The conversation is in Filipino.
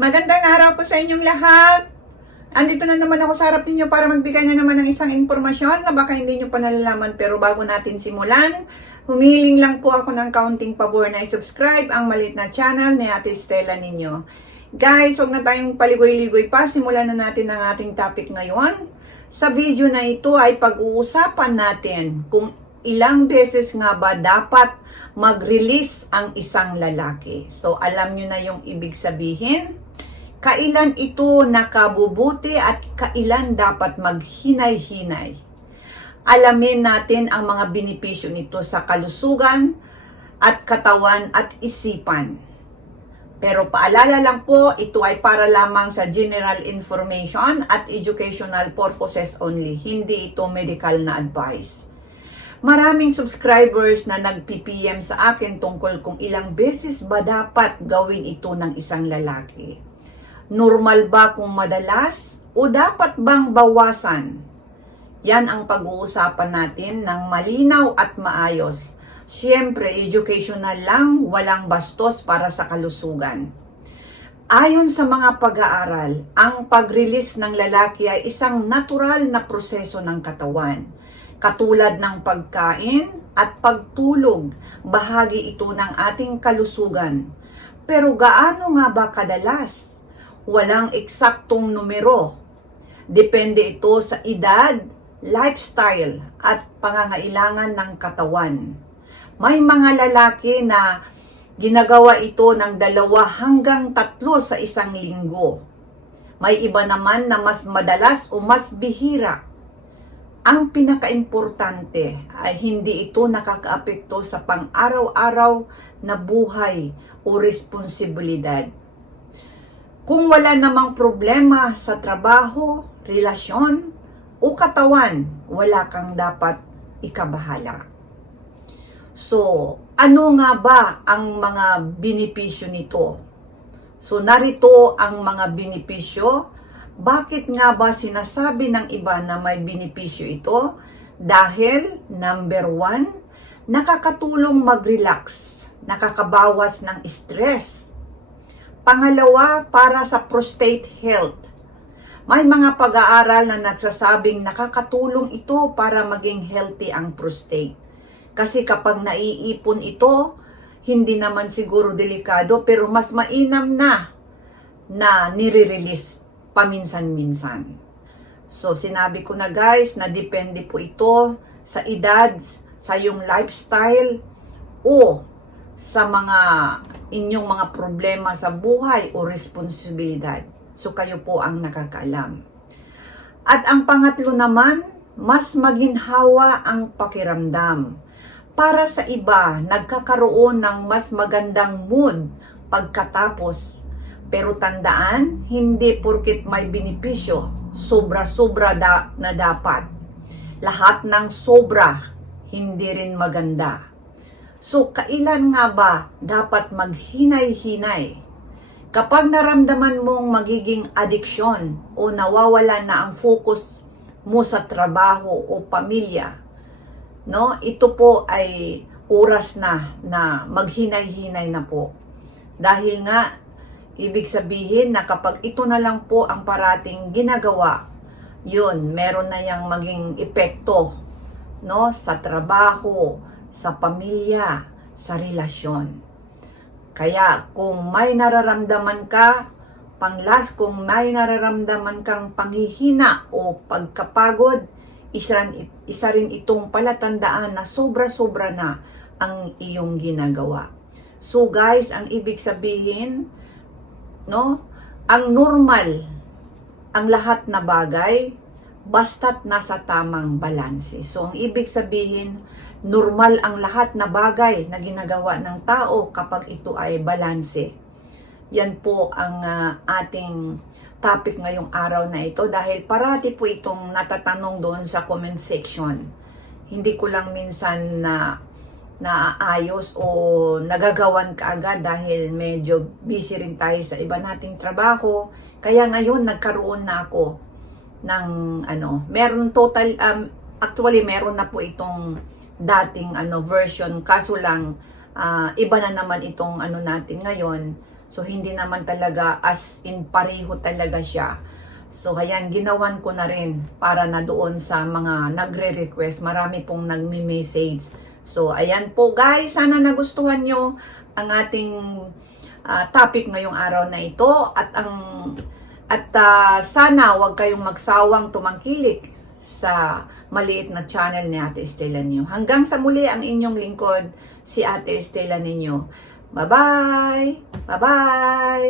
Magandang araw po sa inyong lahat. Andito na naman ako sa harap ninyo para magbigay na naman ng isang impormasyon na baka hindi nyo pa nalalaman pero bago natin simulan, humihiling lang po ako ng kaunting pabor na i-subscribe ang malit na channel ni Ate Stella ninyo. Guys, huwag na tayong paligoy-ligoy pa. Simulan na natin ang ating topic ngayon. Sa video na ito ay pag-uusapan natin kung ilang beses nga ba dapat mag-release ang isang lalaki. So, alam nyo na yung ibig sabihin? Kailan ito nakabubuti at kailan dapat maghinay-hinay? Alamin natin ang mga benepisyo nito sa kalusugan at katawan at isipan. Pero paalala lang po, ito ay para lamang sa general information at educational purposes only. Hindi ito medical na advice. Maraming subscribers na nag-PPM sa akin tungkol kung ilang beses ba dapat gawin ito ng isang lalaki. Normal ba kung madalas o dapat bang bawasan? Yan ang pag-uusapan natin ng malinaw at maayos. Siyempre, educational lang, walang bastos para sa kalusugan. Ayon sa mga pag-aaral, ang pag-release ng lalaki ay isang natural na proseso ng katawan. Katulad ng pagkain at pagtulog, bahagi ito ng ating kalusugan. Pero gaano nga ba kadalas? Walang eksaktong numero. Depende ito sa edad, lifestyle, at pangangailangan ng katawan. May mga lalaki na ginagawa ito ng dalawa hanggang tatlo sa isang linggo. May iba naman na mas madalas o mas bihira. Ang pinakaimportante ay hindi ito nakakaapekto sa pang-araw-araw na buhay o responsibilidad. Kung wala namang problema sa trabaho, relasyon, o katawan, wala kang dapat ikabahala. So, ano nga ba ang mga benepisyo nito? So, narito ang mga benepisyo. Bakit nga ba sinasabi ng iba na may benepisyo ito? Dahil, number one, nakakatulong mag-relax, nakakabawas ng stress. Pangalawa, para sa prostate health. May mga pag-aaral na nagsasabing nakakatulong ito para maging healthy ang prostate. Kasi kapag naiipon ito, hindi naman siguro delikado pero mas mainam na na nire-release paminsan-minsan. So sinabi ko na guys na depende po ito sa edad, sa yung lifestyle o sa mga inyong mga problema sa buhay o responsibilidad. So kayo po ang nakakaalam. At ang pangatlo naman, mas maginhawa ang pakiramdam. Para sa iba, nagkakaroon ng mas magandang mood pagkatapos. Pero tandaan, hindi porkit may benepisyo, sobra-sobra da, na dapat. Lahat ng sobra, hindi rin maganda. So, kailan nga ba dapat maghinay-hinay? Kapag naramdaman mong magiging adiksyon o nawawala na ang focus mo sa trabaho o pamilya, no? Ito po ay oras na na maghinay-hinay na po. Dahil nga ibig sabihin na kapag ito na lang po ang parating ginagawa, yun, meron na yang maging epekto no sa trabaho, sa pamilya, sa relasyon. Kaya kung may nararamdaman ka, panglas kung may nararamdaman kang panghihina o pagkapagod, isa isa rin itong palatandaan na sobra-sobra na ang iyong ginagawa. So guys, ang ibig sabihin, no, ang normal, ang lahat na bagay, basta't nasa tamang balanse. So ang ibig sabihin, normal ang lahat na bagay na ginagawa ng tao kapag ito ay balanse. Yan po ang uh, ating topic ngayong araw na ito dahil parati po itong natatanong doon sa comment section. Hindi ko lang minsan na naayos o nagagawan kaagad dahil medyo busy rin tayo sa iba nating trabaho. Kaya ngayon nagkaroon na ako ng ano, meron total um, actually meron na po itong dating ano version kaso lang uh, iba na naman itong ano natin ngayon. So, hindi naman talaga as in pareho talaga siya. So, ayan, ginawan ko na rin para na doon sa mga nagre-request. Marami pong nagme-message. So, ayan po guys, sana nagustuhan nyo ang ating ah, topic ngayong araw na ito at ang at ah, sana wag kayong magsawang tumangkilik sa maliit na channel ni Ate Estela Ninyo. Hanggang sa muli ang inyong lingkod, si Ate Estela Ninyo. Bye-bye! Bye-bye!